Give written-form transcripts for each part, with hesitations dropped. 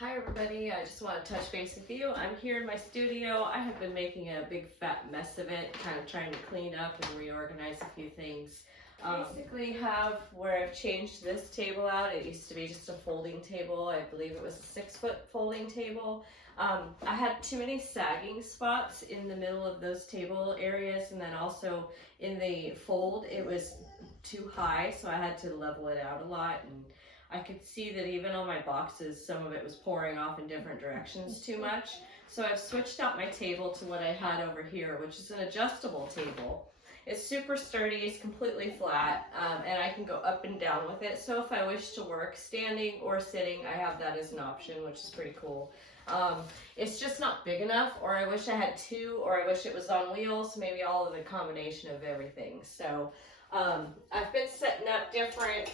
Hi everybody, I just want to touch base with you. I'm here in my studio. I have been making a big fat mess of it, kind of trying to clean up and reorganize a few things. Basically have where I've changed this table out. It used to be just a folding table. I believe it was a 6-foot folding table. I had too many sagging spots in the middle of those table areas, and then also in the fold it was too high, so I had to level it out a lot. And I could see that even on my boxes, some of it was pouring off in different directions too much. So I've switched out my table to what I had over here, which is an adjustable table. It's super sturdy, it's completely flat, and I can go up and down with it. So if I wish to work standing or sitting, I have that as an option, which is pretty cool. It's just not big enough, or I wish I had two, or I wish it was on wheels, maybe all of the combination of everything. So I've been setting up different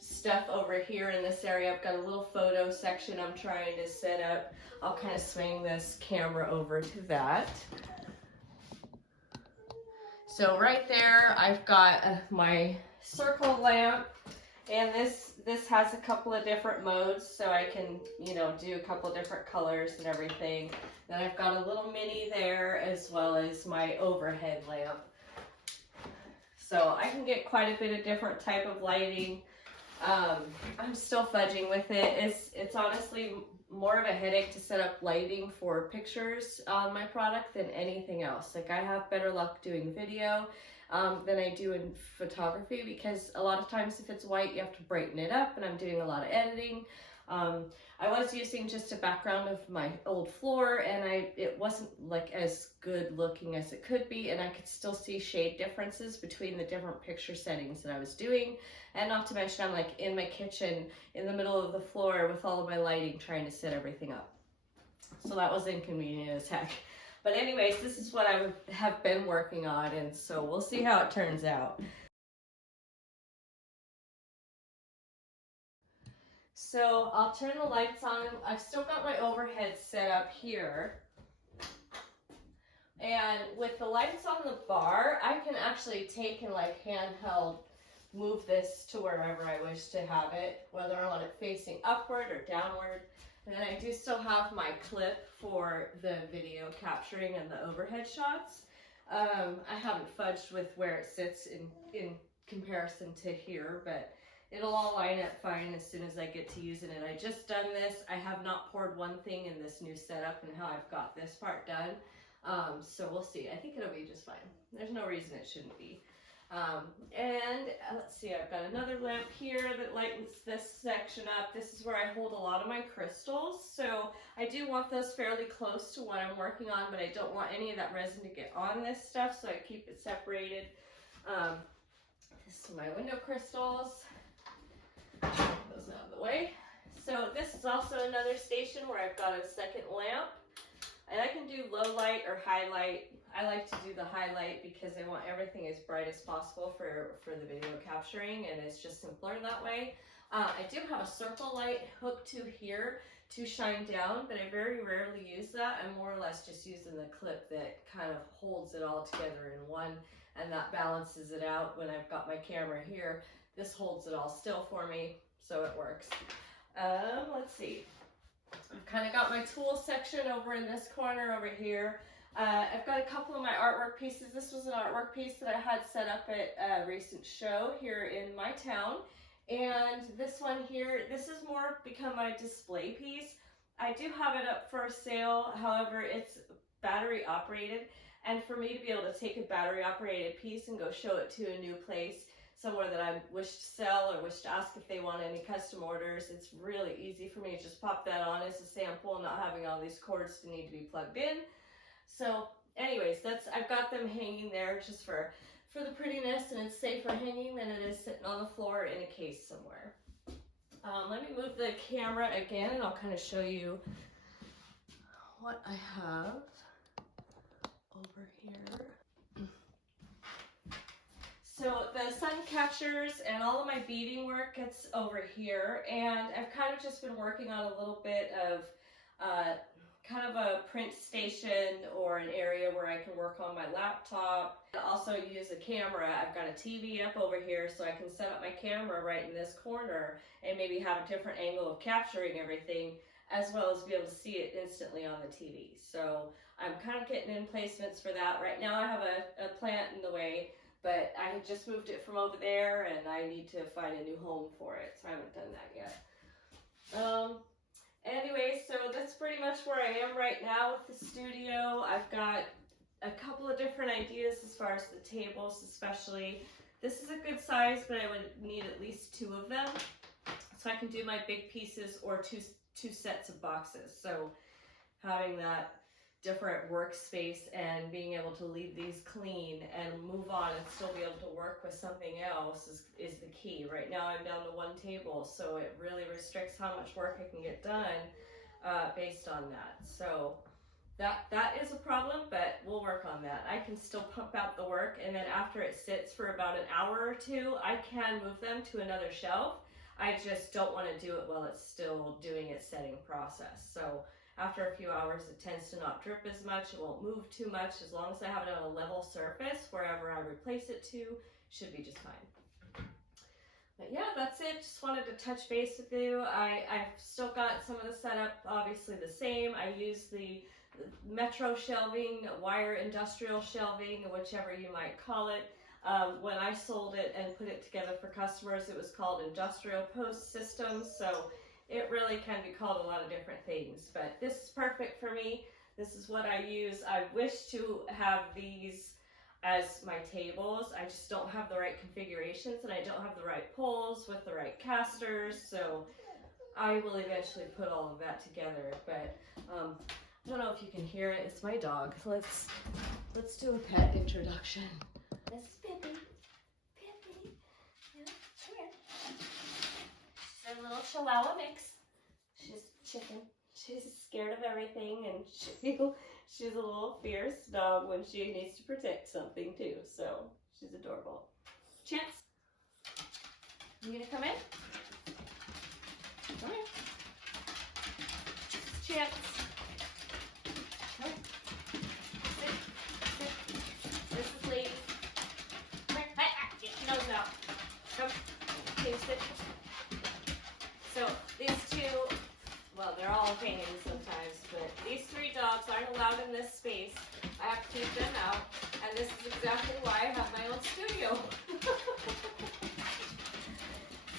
stuff over here in this area. I've got a little photo section I'm trying to set up. I'll kind of swing this camera over to that. So right there I've got my circle lamp, and this has a couple of different modes, so I can, you know, do a couple of different colors and everything. Then I've got a little mini there, as well as my overhead lamp. So I can get quite a bit of different type of lighting. I'm still fudging with it. It's honestly more of a headache to set up lighting for pictures on my product than anything else. Like, I have better luck doing video than I do in photography, because a lot of times if it's white you have to brighten it up, and I'm doing a lot of editing. I was using just a background of my old floor, and it wasn't like as good looking as it could be, and I could still see shade differences between the different picture settings that I was doing. And not to mention, I'm like in my kitchen in the middle of the floor with all of my lighting, trying to set everything up. So that was inconvenient as heck. But anyways, this is what I have been working on, and so we'll see how it turns out. So I'll turn the lights on. I've still got my overhead set up here. And with the lights on the bar, I can actually take and like handheld move this to wherever I wish to have it, whether I want it facing upward or downward. And then I do still have my clip for the video capturing and the overhead shots. I haven't fudged with where it sits in comparison to here, but it'll all line up fine as soon as I get to using it. I just done this. I have not poured one thing in this new setup and how I've got this part done. So we'll see. I think it'll be just fine. There's no reason it shouldn't be. And let's see, I've got another lamp here that lightens this section up. This is where I hold a lot of my crystals. So I do want those fairly close to what I'm working on, but I don't want any of that resin to get on this stuff, so I keep it separated. This is my window crystals. Those out of the way. So this is also another station where I've got a second lamp, and I can do low light or high light. I like to do the highlight because I want everything as bright as possible for the video capturing, and it's just simpler that way. I do have a circle light hooked to here to shine down, but I very rarely use that. I'm more or less just using the clip that kind of holds it all together in one, and that balances it out. When I've got my camera here, this holds it all still for me, so it works. Let's see. I've kind of got my tool section over in this corner over here. I've got a couple of my artwork pieces. This was an artwork piece that I had set up at a recent show here in my town. And this one here, this has more become my display piece. I do have it up for sale, however, it's battery operated. And for me to be able to take a battery operated piece and go show it to a new place, somewhere that I wish to sell or wish to ask if they want any custom orders, it's really easy for me to just pop that on as a sample, not having all these cords to need to be plugged in. So anyways, I've got them hanging there just for the prettiness, and it's safer hanging than it is sitting on the floor in a case somewhere. Let me move the camera again, and I'll kind of show you what I have over here. So the sun catchers and all of my beading work gets over here, and I've kind of just been working on a little bit of kind of a print station or an area where I can work on my laptop. I also use a camera. I've got a TV up over here, so I can set up my camera right in this corner and maybe have a different angle of capturing everything, as well as be able to see it instantly on the TV. So I'm kind of getting in placements for that. Right now I have a plant in the way, but I just moved it from over there and I need to find a new home for it, so I haven't done that yet. Anyway, so that's pretty much where I am right now with the studio. I've got a couple of different ideas as far as the tables, especially. This is a good size, but I would need at least 2 of them, so I can do my big pieces or two sets of boxes. So having that different workspace and being able to leave these clean and move on and still be able to work with something else is the key. Right now I'm down to 1 table, so it really restricts how much work I can get done based on that. So that is a problem, but we'll work on that. I can still pump out the work, and then after it sits for about an hour or 2, I can move them to another shelf. I just don't want to do it while it's still doing its setting process. So after a few hours, it tends to not drip as much. It won't move too much. As long as I have it on a level surface, wherever I replace it to, should be just fine. But yeah, that's it. Just wanted to touch base with you. I've still got some of the setup obviously the same. I use the Metro shelving, wire industrial shelving, whichever you might call it. When I sold it and put it together for customers, it was called Industrial Post Systems. So it really can be called a lot of different things, but this is perfect for me. This is what I use. I wish to have these as my tables. I just don't have the right configurations, and I don't have the right poles with the right casters, so I will eventually put all of that together. But I don't know if you can hear it. It's my dog. Let's do a pet introduction. This is Pippi. Pippi. Yeah, come here. She's a little Chihuahua mix. She's chicken. She's scared of everything, and she's a little fierce dog when she needs to protect something too. So she's adorable. Chance, you gonna come in? Come here. Chance. Come here. Sit. Sit. This is Lady. Come here. Get your nose out. Come. Can you sit? So these 2, well, they're all pains sometimes, but these 3 dogs aren't allowed in this space. I have to keep them out, and this is exactly why I have my own studio.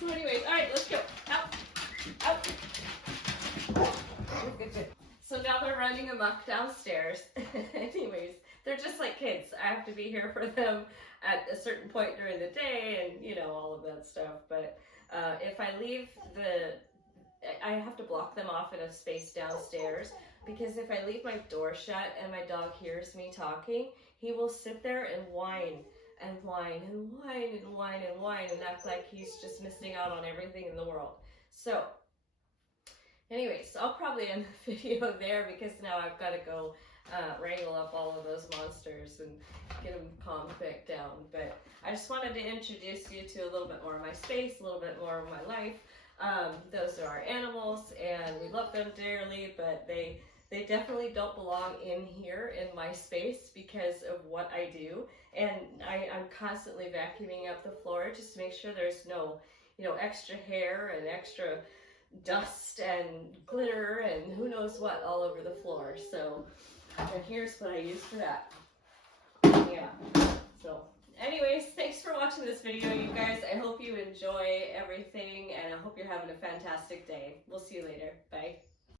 So anyways, all right, let's go. Out. Out. So now they're running amok downstairs. Anyways, they're just like kids. I have to be here for them at a certain point during the day and, you know, all of that stuff. But if I leave I have to block them off in a space downstairs, because if I leave my door shut and my dog hears me talking, he will sit there and whine and whine and whine and whine and whine and act like he's just missing out on everything in the world. So anyways, I'll probably end the video there, because now I've got to go wrangle up all of those monsters and get them calmed back down. But I just wanted to introduce you to a little bit more of my space, a little bit more of my life. Those are our animals, and we love them dearly, but they definitely don't belong in here in my space because of what I do. And I'm constantly vacuuming up the floor just to make sure there's no, extra hair and extra dust and glitter and who knows what all over the floor. So, and here's what I use for that. Yeah. So anyways, thanks for watching this video, you guys. I hope you enjoy everything, and I hope you're having a fantastic day. We'll see you later. Bye.